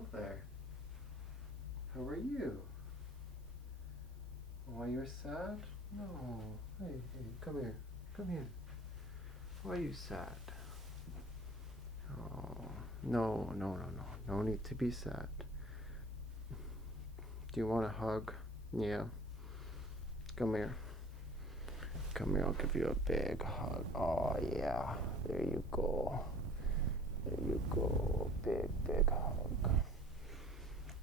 Hello there. How are you? Why you're sad? No. Hey, come here. Come here. Why are you sad? Oh, no. No need to be sad. Do you want a hug? Yeah. Come here. Come here, I'll give you a big hug. Oh, yeah. There you go. There you go. Big hug.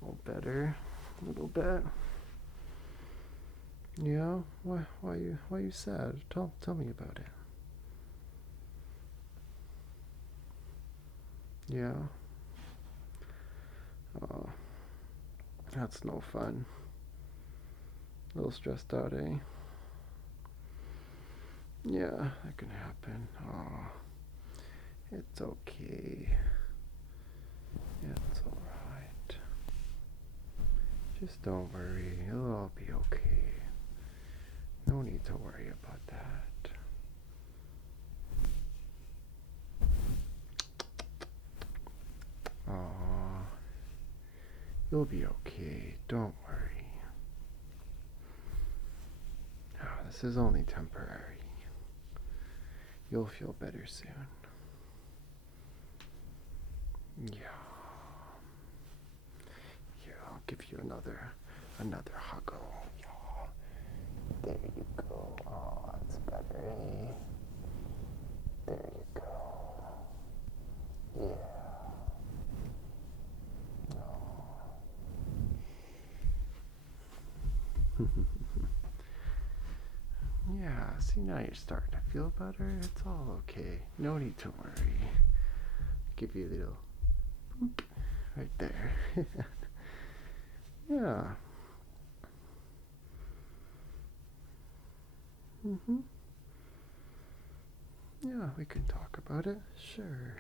A little better. A little bit. Yeah? Why you sad? Tell me about it. Yeah? Oh, that's no fun. A little stressed out, eh? Yeah, that can happen. Oh, it's okay. It's alright. Just don't worry. It'll all be okay. No need to worry about that. Oh, you'll be okay. Don't worry. Oh, this is only temporary. You'll feel better soon. Yeah. Here, I'll give you another huggo. Yeah. There you go. Oh, that's better, eh? There you go. Yeah. Oh. Yeah, see, now you're starting to feel better. It's all okay. No need to worry. Give you a little boop right there. Yeah. Yeah, we can talk about it. Sure.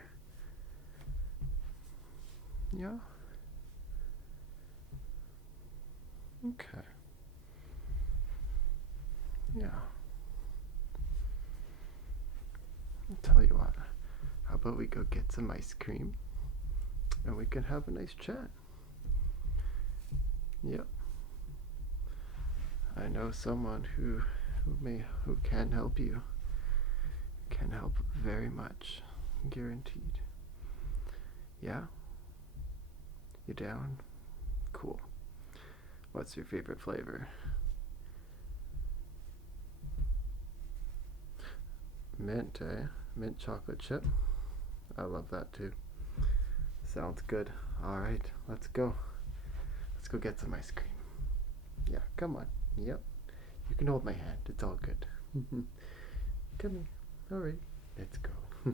Yeah. Okay. Yeah. I'll tell you what. How about we go get some ice cream and we can have a nice chat? Yep. I know someone who can help you. Can help very much. Guaranteed. Yeah? You down? Cool. What's your favorite flavor? Mint, eh? Mint chocolate chip. I love that too. Sounds good. Alright, let's go. Let's go get some ice cream. Yeah, come on. Yep. You can hold my hand. It's all good. Come here. Alright, let's go.